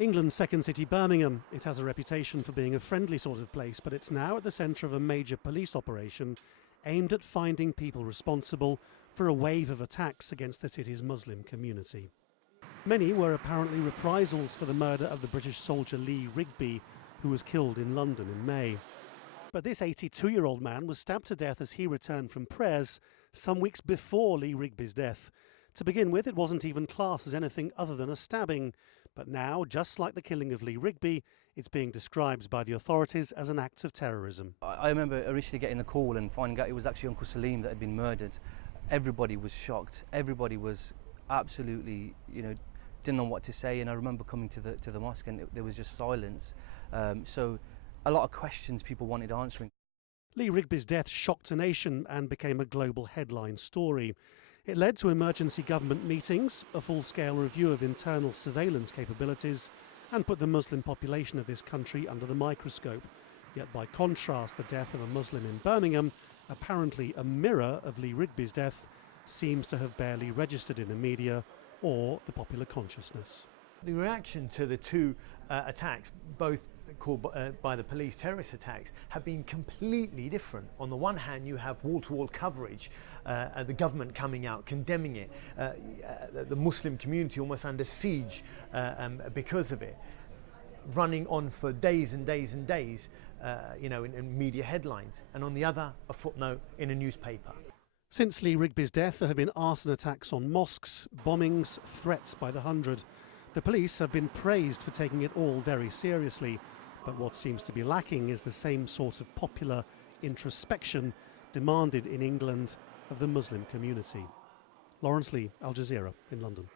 England's second city, Birmingham. It has a reputation for being a friendly sort of place, but it's now at the centre of a major police operation aimed at finding people responsible for a wave of attacks against the city's Muslim community. Many were apparently reprisals for the murder of the British soldier Lee Rigby, who was killed in London in May. But this 82-year-old man was stabbed to death as he returned from prayers some weeks before Lee Rigby's death. To begin with, it wasn't even classed as anything other than a stabbing. But now, just like the killing of Lee Rigby, it's being described by the authorities as an act of terrorism. I remember initially getting the call and finding out it was actually Uncle Saleem that had been murdered. Everybody was shocked. Everybody was absolutely, didn't know what to say. And I remember coming to the mosque and there was just silence. So a lot of questions people wanted answering. Lee Rigby's death shocked a nation and became a global headline story. It led to emergency government meetings, a full-scale review of internal surveillance capabilities, and put the Muslim population of this country under the microscope. Yet by contrast, the death of a Muslim in Birmingham, apparently a mirror of Lee Rigby's death, seems to have barely registered in the media or the popular consciousness. The reaction to the two attacks, both called by the police terrorist attacks, have been completely different. On the one hand, you have wall-to-wall coverage, the government coming out, condemning it, the Muslim community almost under siege because of it, running on for days and days and days, in media headlines, and on the other, a footnote in a newspaper. Since Lee Rigby's death, there have been arson attacks on mosques, bombings, threats by the hundred. The police have been praised for taking it all very seriously, but what seems to be lacking is the same sort of popular introspection demanded in England of the Muslim community. Lawrence Lee, Al Jazeera in London.